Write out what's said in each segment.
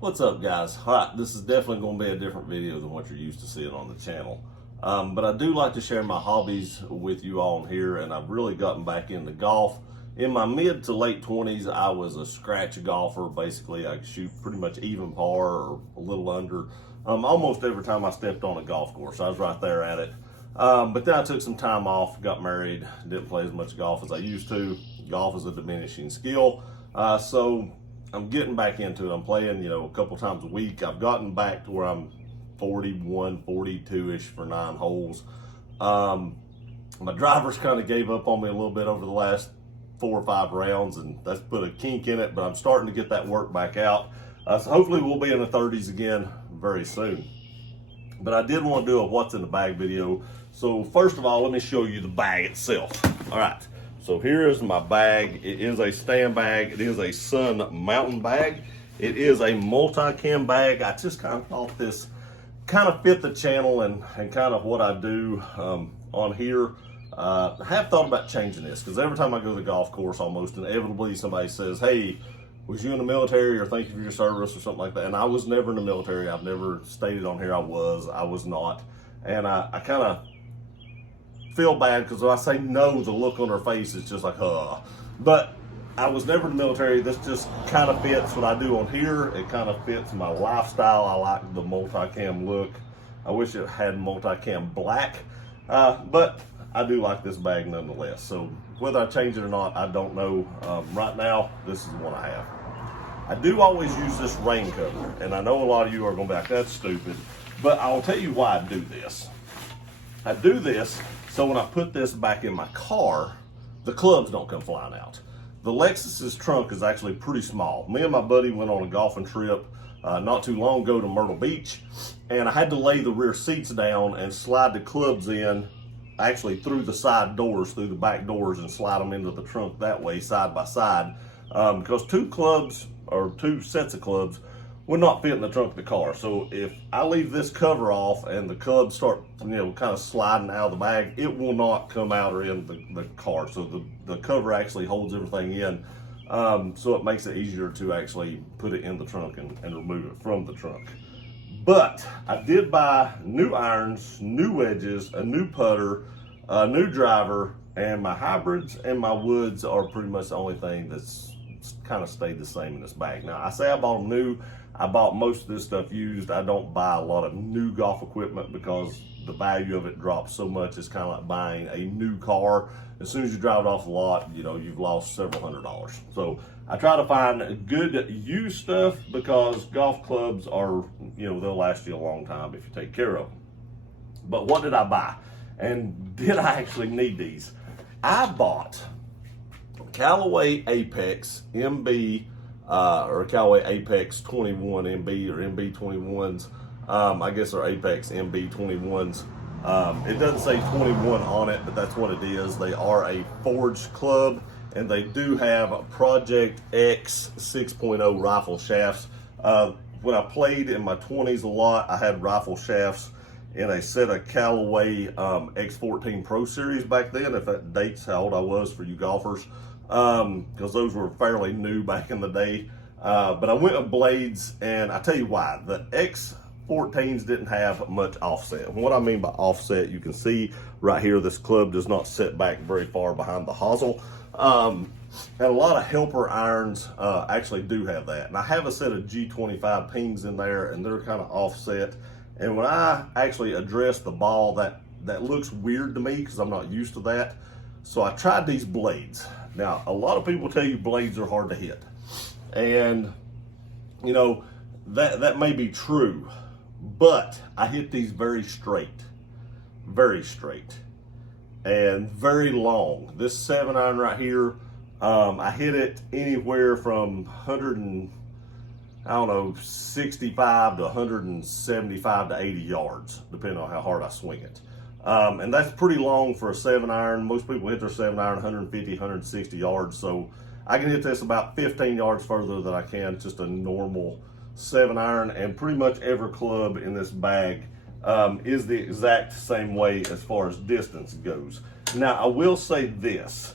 What's up, guys? All right, this is definitely going to be a different video than what you're used to seeing on the channel. But I do like to share my hobbies with you all here, and I've really gotten back into golf. In my mid to late 20s, I was a scratch golfer. Basically, I could shoot pretty much even par or a little under almost every time I stepped on a golf course. I was right there at it. But then I took some time off, got married, didn't play as much golf as I used to. Golf is a diminishing skill. So I'm getting back into it. I'm playing, a couple times a week. I've gotten back to where I'm 41, 42-ish for 9 holes. My drivers kind of gave up on me a little bit over the last 4 or 5 rounds, and that's put a kink in it, but I'm starting to get that work back out. So hopefully we'll be in the 30s again very soon. But I did want to do a what's in the bag video. So first of all, let me show you the bag itself. All right. So here is my bag. It is a stand bag. It is a Sun mountain bag. It is a multi-cam bag. I just kind of thought this kind of fit the channel and kind of what I do on here. I have thought about changing this because every time I go to the golf course, almost inevitably somebody says, "Hey, was you in the military?" or "Thank you for your service," or something like that. And I was never in the military. I've never stated on here I was not. And I kind of feel bad because when I say no, the look on her face is just like, But I was never in the military. This just kind of fits what I do on here. It kind of fits my lifestyle. I like the multicam look. I wish it had multicam black, but I do like this bag nonetheless. So whether I change it or not, I don't know. Right now, this is the one I have. I do always use this rain cover, and I know a lot of you are going to be like, "That's stupid," but I'll tell you why I do this. I do this so when I put this back in my car, the clubs don't come flying out. The Lexus's trunk is actually pretty small. Me and my buddy went on a golfing trip not too long ago to Myrtle Beach, and I had to lay the rear seats down and slide the clubs in, actually through the side doors, through the back doors, and slide them into the trunk that way, side by side, because 2 clubs, or 2 sets of clubs, would not fit in the trunk of the car. So if I leave this cover off and the clubs start, kind of sliding out of the bag, it will not come out or in the car. So the cover actually holds everything in. So it makes it easier to actually put it in the trunk and remove it from the trunk. But I did buy new irons, new wedges, a new putter, a new driver, and my hybrids and my woods are pretty much the only thing that's kind of stayed the same in this bag. Now, I say I bought them new. I bought most of this stuff used. I don't buy a lot of new golf equipment because the value of it drops so much. It's kind of like buying a new car. As soon as you drive it off the lot, you've lost several $100s. So I try to find good used stuff because golf clubs are, they'll last you a long time if you take care of them. But what did I buy? And did I actually need these? I bought Callaway Apex MB, or Callaway Apex 21 MB or MB 21s. I guess they're Apex MB 21s. It doesn't say 21 on it, but that's what it is. They are a forged club, and they do have Project X 6.0 rifle shafts. When I played in my 20s a lot, I had rifle shafts in a set of Callaway X14 Pro Series back then, if that dates how old I was for you golfers, because those were fairly new back in the day. But I went with blades, and I tell you why. The X14s didn't have much offset. And what I mean by offset, you can see right here, this club does not set back very far behind the hosel. And a lot of helper irons actually do have that. And I have a set of G25 pings in there, and they're kind of offset. And when I actually address the ball, that looks weird to me because I'm not used to that. So I tried these blades. Now, a lot of people tell you blades are hard to hit. And, that may be true. But I hit these very straight, and very long. This 7-iron right here, I hit it anywhere from 65 to 175 to 80 yards, depending on how hard I swing it. And that's pretty long for a 7-iron. Most people hit their 7-iron 150, 160 yards. So I can hit this about 15 yards further than I can just a normal 7-iron. And pretty much every club in this bag is the exact same way as far as distance goes. Now, I will say this.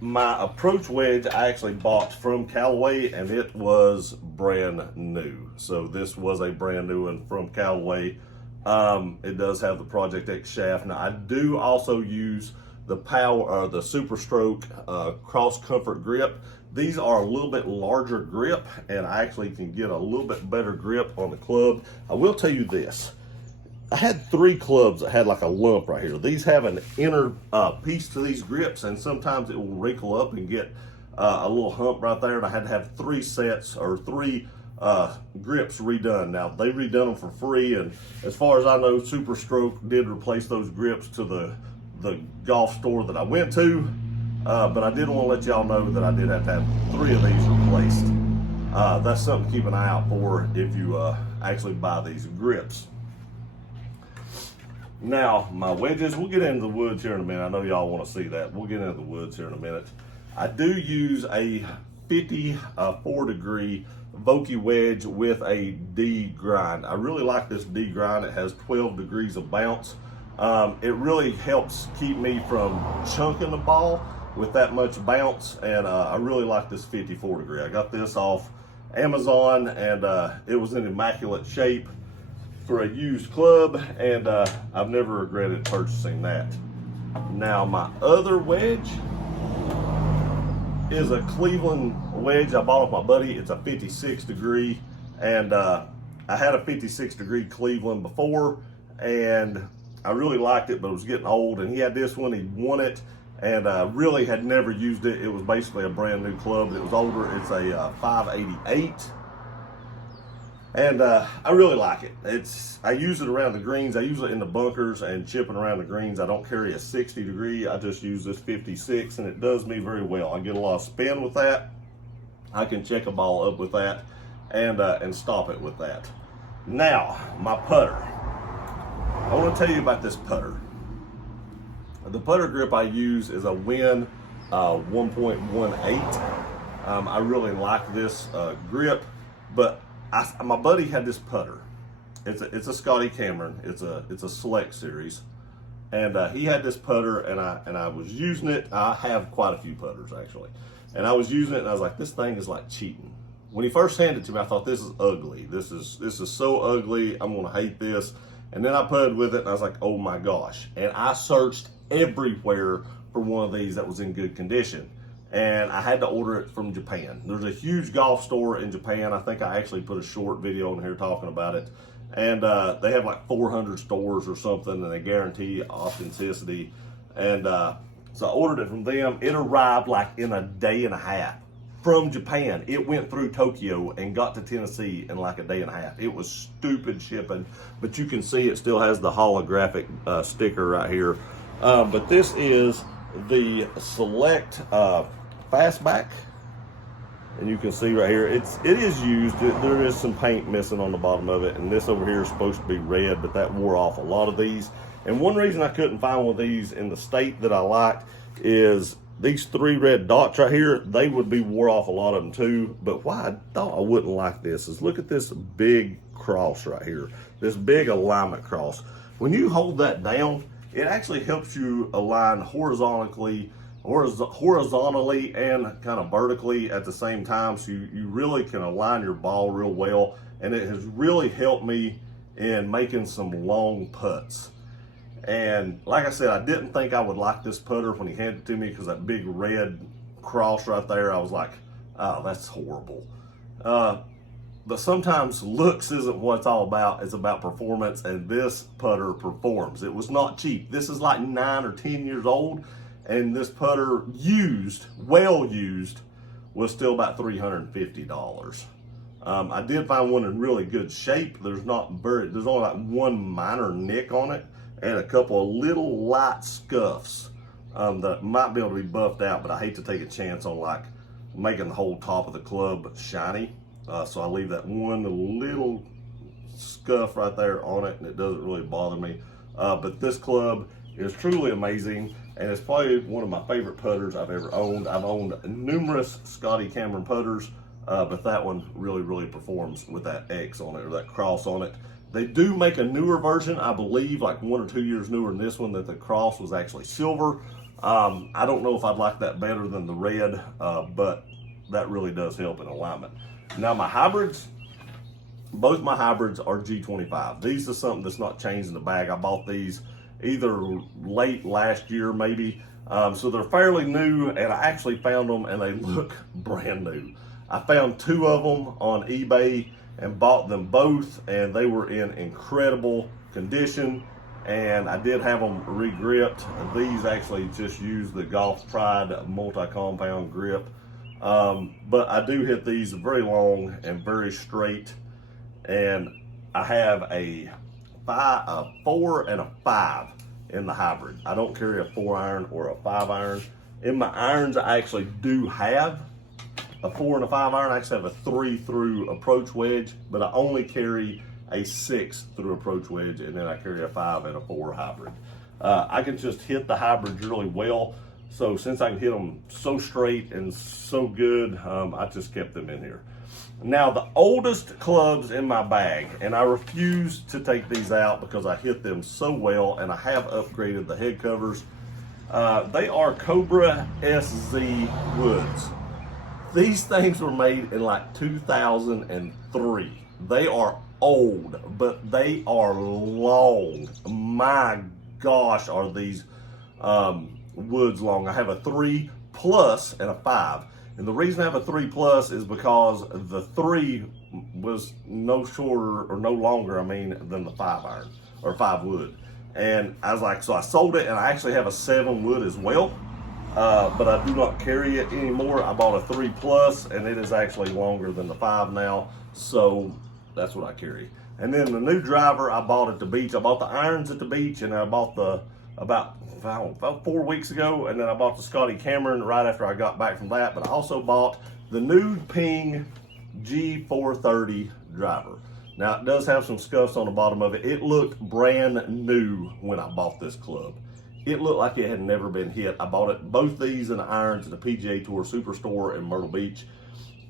my approach wedge I actually bought from Callaway, and it was brand new. So this was a brand new one from Callaway. It does have the Project X shaft. Now I do also use the the Super Stroke Cross Comfort grip. These are a little bit larger grip, and I actually can get a little bit better grip on the club. I will tell you this. I had 3 clubs that had like a lump right here. These have an inner piece to these grips, and sometimes it will wrinkle up and get a little hump right there. And I had to have 3 sets or 3 grips redone. Now they redone them for free, and as far as I know, Super Stroke did replace those grips to the golf store that I went to. But I did want to let y'all know that I did have to have 3 of these replaced. That's something to keep an eye out for if you actually buy these grips. Now, my wedges, we'll get into the woods here in a minute. I know y'all want to see that. We'll get into the woods here in a minute. I do use a 54-degree Vokey wedge with a D grind. I really like this D grind. It has 12 degrees of bounce. It really helps keep me from chunking the ball with that much bounce, and I really like this 54 degree. I got this off Amazon, and it was in immaculate shape for a used club, and I've never regretted purchasing that. Now my other wedge is a Cleveland wedge I bought off my buddy. It's a 56 degree, and I had a 56 degree Cleveland before, and I really liked it, but it was getting old, and he had this one. He won it, and really had never used it. It was basically a brand new club. It was older. It's a 588. And I really like it. I use it around the greens. I use it in the bunkers and chipping around the greens. I don't carry a 60 degree. I just use this 56, and it does me very well. I get a lot of spin with that. I can check a ball up with that and stop it with that. Now, my putter. I want to tell you about this putter. The putter grip I use is a Win 1.18. I really like this grip, but my buddy had this putter. It's a Scotty Cameron. It's a Select Series, and he had this putter, and I was using it. I have quite a few putters actually, and I was using it, and I was like, this thing is like cheating. When he first handed it to me, I thought, this is ugly. This is so ugly. I'm gonna hate this. And then I putted with it, and I was like, oh my gosh. And I searched everywhere for one of these that was in good condition. And I had to order it from Japan. There's a huge golf store in Japan. I think I actually put a short video in here talking about it. And they have like 400 stores or something, and they guarantee authenticity. And so I ordered it from them. It arrived like in a day and a half from Japan. It went through Tokyo and got to Tennessee in like a day and a half. It was stupid shipping, but you can see it still has the holographic sticker right here. But this is the Select Fastback, and you can see right here it is used. There is some paint missing on the bottom of it, and this over here is supposed to be red, but that wore off a lot of these. And one reason I couldn't find one of these in the state that I liked is these 3 red dots right here. They would be wore off a lot of them too. But why I thought I wouldn't like this is look at this big cross right here, this big alignment cross. When you hold that down, it actually helps you align horizontally and kind of vertically at the same time. So you really can align your ball real well. And it has really helped me in making some long putts. And like I said, I didn't think I would like this putter when he handed it to me, because that big red cross right there, I was like, oh, that's horrible. But sometimes looks isn't what it's all about. It's about performance, and this putter performs. It was not cheap. This is like 9 or 10 years old, and this putter well used, was still about $350. I did find one in really good shape. There's only like one minor nick on it, and a couple of little light scuffs that might be able to be buffed out, but I hate to take a chance on like making the whole top of the club shiny. So I leave that one little scuff right there on it, and it doesn't really bother me. But this club is truly amazing, and it's probably one of my favorite putters I've ever owned. I've owned numerous Scotty Cameron putters, but that one really, really performs with that X on it, or that cross on it. They do make a newer version, I believe, like 1 or 2 years newer than this one, that the cross was actually silver. I don't know if I'd like that better than the red, but that really does help in alignment. Now my hybrids, both my hybrids are G25. These are something that's not changed in the bag. I bought these either late last year maybe. So they're fairly new, and I actually found them and they look brand new. I found 2 of them on eBay and bought them both, and they were in incredible condition, and I did have them re-gripped. These actually just use the Golf Pride multi-compound grip, but I do hit these very long and very straight, and I have a 4 and a 5 in the hybrid. I don't carry a 4 iron or a 5 iron. In my irons, I actually do have a 4 and a 5 iron. I actually have a 3 through approach wedge, but I only carry a 6 through approach wedge, and then I carry a 5 and a 4 hybrid. I can just hit the hybrids really well. So since I can hit them so straight and so good, I just kept them in here. Now the oldest clubs in my bag, and I refuse to take these out because I hit them so well, and I have upgraded the head covers. They are Cobra SZ woods. These things were made in like 2003. They are old, but they are long. My gosh, are these woods long. I have a 3 plus and a 5. And the reason I have a 3 plus is because the 3 was no shorter or no longer, than the 5 iron or 5 wood. And I was like, so I sold it, and I actually have a 7 wood as well, but I do not carry it anymore. I bought a 3 plus, and it is actually longer than the 5 now, so that's what I carry. And then the new driver I bought at the beach. I bought the irons at the beach, and I bought about 4 weeks ago, and then I bought the Scotty Cameron right after I got back from that. But I also bought the new Ping G430 driver. Now it does have some scuffs on the bottom of it. It looked brand new when I bought this club. It looked like it had never been hit. I bought it, both these and the irons at the PGA Tour Superstore in Myrtle Beach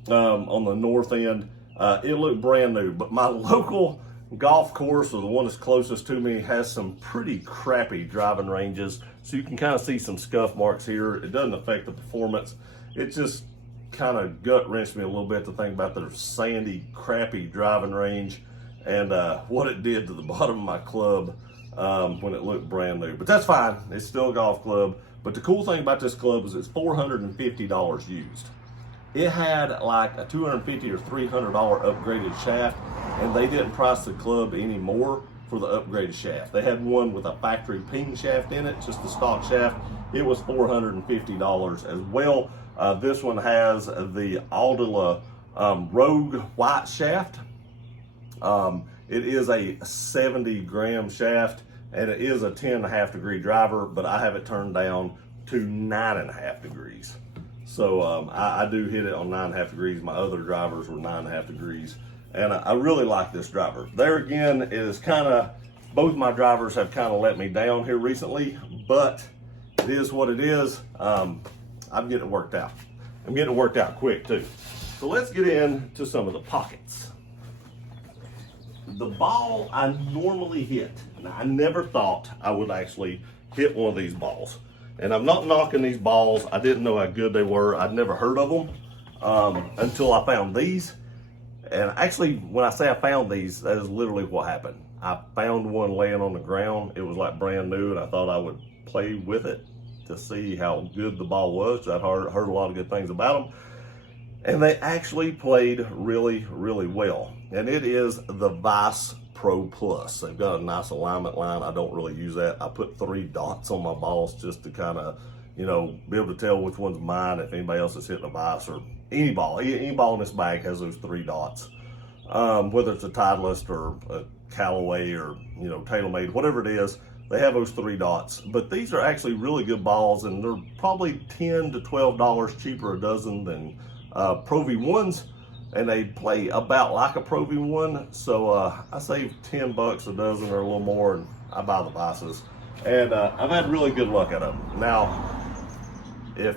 on the north end. It looked brand new, but my local golf course, or the one that's closest to me, has some pretty crappy driving ranges. So you can kind of see some scuff marks here. It doesn't affect the performance. It just kind of gut wrenched me a little bit to think about the sandy, crappy driving range and what it did to the bottom of my club when it looked brand new. But that's fine. It's still a golf club. But the cool thing about this club is it's $450 used. It had like a $250 or $300 upgraded shaft, and they didn't price the club anymore for the upgraded shaft. They had one with a factory Ping shaft in it, just the stock shaft. It was $450 as well. This one has the Aldila Rogue white shaft. It is a 70 gram shaft, and it is a 10.5 degree driver, but I have it turned down to 9.5 degrees. So I do hit it on 9.5 degrees. My other drivers were 9.5 degrees. And I really like this driver. There again, it is kind of, both my drivers have kind of let me down here recently, but it is what it is. I'm getting it worked out. I'm getting it worked out quick too. So let's get into some of the pockets. The ball I normally hit, and I never thought I would actually hit one of these balls. And I'm not knocking these balls. I didn't know how good they were. I'd never heard of them until I found these. And actually, when I say I found these, that is literally what happened. I found one laying on the ground. It was like brand new, and I thought I would play with it to see how good the ball was. I'd heard a lot of good things about them. And they actually played really, really well. And it is the Vice Pro Plus. They've got a nice alignment line. I don't really use that. I put 3 dots on my balls just to kind of, be able to tell which one's mine if anybody else is hitting a Vice or any ball. Any ball in this bag has those 3 dots. Whether it's a Titleist or a Callaway or, TaylorMade, whatever it is, they have those 3 dots. But these are actually really good balls, and they're probably $10 to $12 cheaper a dozen than Pro V1s. And they play about like a Pro V1, so I save $10 a dozen or a little more, and I buy the Vices. And I've had really good luck at them. Now, if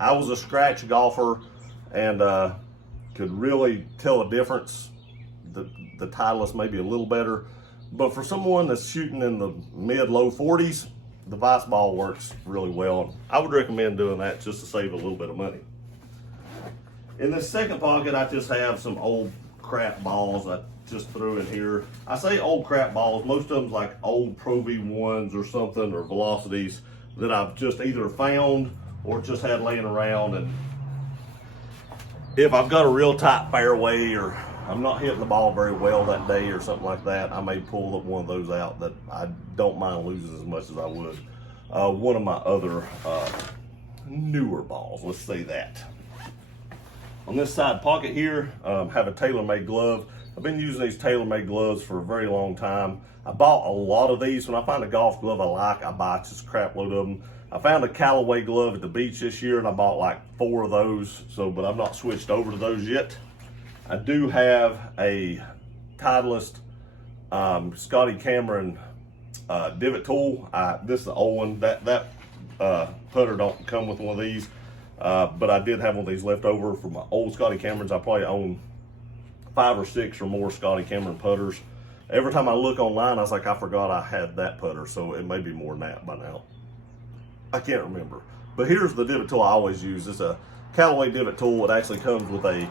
I was a scratch golfer and could really tell a difference, the Titleist may be a little better. But for someone that's shooting in the mid-low 40s, the vice ball works really well. I would recommend doing that just to save a little bit of money. In this second pocket, I just have some old crap balls I just threw in here. I say old crap balls, most of them like old Pro V1s or something, or Velocities that I've just either found or just had laying around. And if I've got a real tight fairway or I'm not hitting the ball very well that day or something like that, I may pull up one of those out that I don't mind losing as much as I would one of my other newer balls, let's say that. On this side pocket here, have a TaylorMade glove. I've been using these TaylorMade gloves for a very long time. I bought a lot of these. When I find a golf glove I like, I buy just a crap load of them. I found a Callaway glove at the beach this year and I bought like 4 of those, but I've not switched over to those yet. I do have a Titleist Scotty Cameron divot tool. This is the old one. That putter don't come with one of these. But I did have one of these left over from my old Scotty Camerons. I probably own 5 or 6 or more Scotty Cameron putters. Every time I look online, I was like, I forgot I had that putter, so it may be more than that by now. I can't remember. But here's the divot tool I always use. It's a Callaway divot tool. It actually comes with a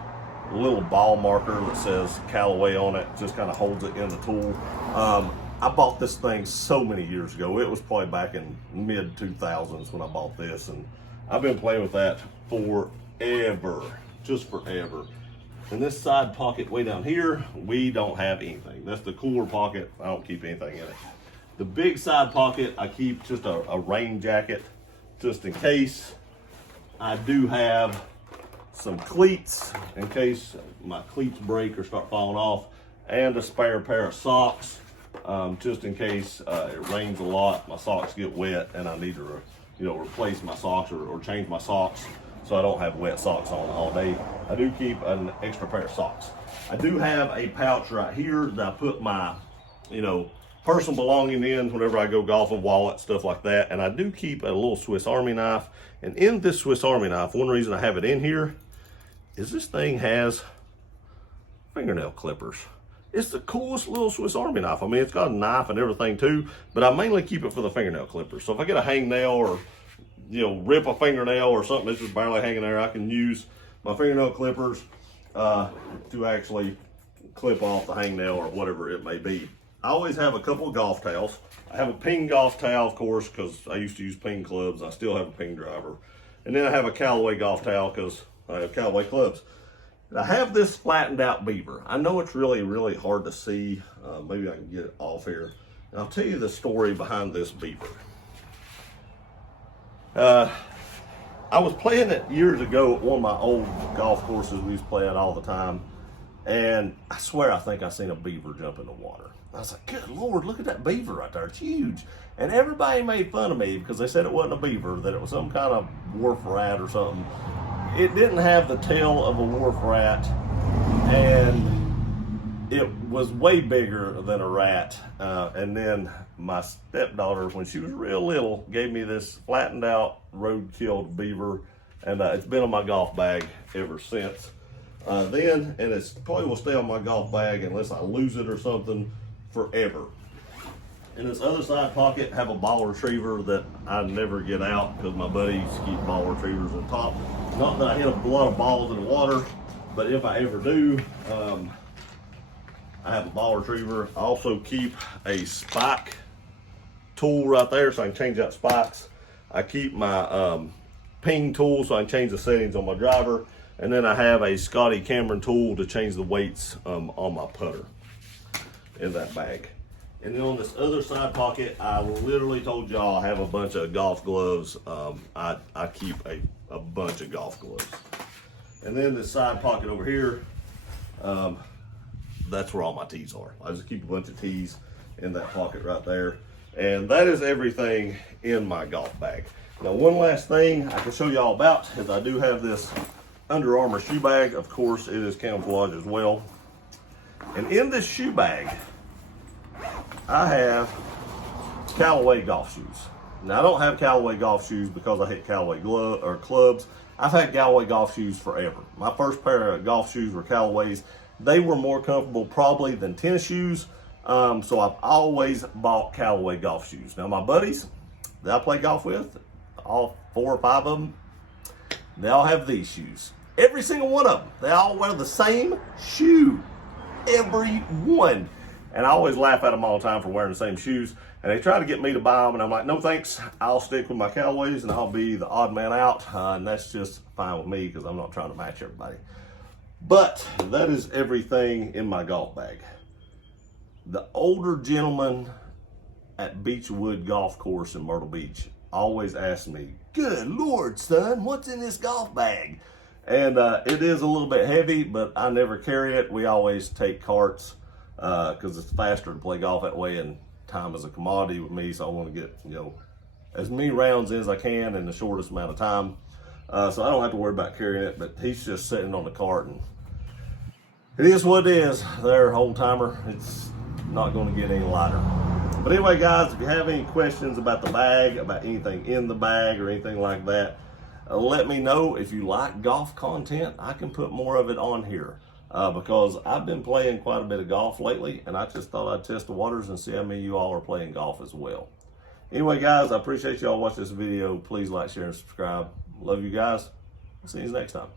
little ball marker that says Callaway on it. Just kind of holds it in the tool. I bought this thing so many years ago. It was probably back in mid 2000s when I bought this, and I've been playing with that forever, just forever. In this side pocket way down here, we don't have anything. That's the cooler pocket. I don't keep anything in it. The big side pocket, I keep just a rain jacket, just in case. I do have some cleats, in case my cleats break or start falling off, and a spare pair of socks, just in case it rains a lot, my socks get wet, and I need to replace my socks or change my socks so I don't have wet socks on all day. I do keep an extra pair of socks. I do have a pouch right here that I put my, personal belonging in whenever I go golfing, wallet, stuff like that. And I do keep a little Swiss Army knife. And in this Swiss Army knife, one reason I have it in here is this thing has fingernail clippers. It's the coolest little Swiss Army knife. I mean, it's got a knife and everything too, but I mainly keep it for the fingernail clippers. So if I get a hangnail or, rip a fingernail or something that's just barely hanging there, I can use my fingernail clippers to actually clip off the hangnail or whatever it may be. I always have a couple of golf towels. I have a ping golf towel, of course, because I used to use ping clubs. I still have a ping driver. And then I have a Callaway golf towel because I have Callaway clubs. I have this flattened out beaver. I know it's really, really hard to see. Maybe I can get it off here. And I'll tell you the story behind this beaver. I was playing it years ago at one of my old golf courses we used to play at all the time. And I swear I think I seen a beaver jump in the water. I was like, good Lord, look at that beaver right there. It's huge. And everybody made fun of me because they said it wasn't a beaver, that it was some kind of wharf rat or something. It didn't have the tail of a wharf rat, and it was way bigger than a rat. And then my stepdaughter, when she was real little, gave me this flattened out road-killed beaver, and it's been in my golf bag ever since. And it's probably will stay on my golf bag unless I lose it or something forever. In this other side pocket, have a ball retriever that I never get out because my buddies keep ball retrievers on top. Not that I hit a lot of balls in the water, but if I ever do, I have a ball retriever. I also keep a spike tool right there so I can change out spikes. I keep my ping tool so I can change the settings on my driver. And then I have a Scotty Cameron tool to change the weights on my putter in that bag. And then on this other side pocket, I literally told y'all I have a bunch of golf gloves. I keep a bunch of golf gloves. And then this side pocket over here, that's where all my tees are. I just keep a bunch of tees in that pocket right there. And that is everything in my golf bag. Now, one last thing I can show y'all about is I do have this Under Armour shoe bag. Of course, it is camouflage as well. And in this shoe bag, I have Callaway golf shoes. Now, I don't have Callaway golf shoes because I hate Callaway clubs. I've had Callaway golf shoes forever. My first pair of golf shoes were Callaways. They were more comfortable probably than tennis shoes. So I've always bought Callaway golf shoes. Now, my buddies, that I play golf with, all 4 or 5 of them, they all have these shoes. Every single one of them. They all wear the same shoe. Every one. And I always laugh at them all the time for wearing the same shoes. And they try to get me to buy them, and I'm like, no thanks. I'll stick with my Cowboys, and I'll be the odd man out. And that's just fine with me because I'm not trying to match everybody. But that is everything in my golf bag. The older gentleman at Beechwood Golf Course in Myrtle Beach always asks me, good Lord, son, what's in this golf bag? And it is a little bit heavy, but I never carry it. We always take carts because it's faster to play golf that way, and time is a commodity with me, so I want to get, you know, as many rounds in as I can in the shortest amount of time. So I don't have to worry about carrying it, but he's just sitting on the cart, and it is what it is. There, old timer, it's not going to get any lighter. But anyway, guys, if you have any questions about the bag, about anything in the bag or anything like that, let me know. If you like golf content, I can put more of it on here because I've been playing quite a bit of golf lately, and I just thought I'd test the waters and see how many of you all are playing golf as well. Anyway, guys, I appreciate you all watching this video. Please like, share, and subscribe. Love you guys. See you next time.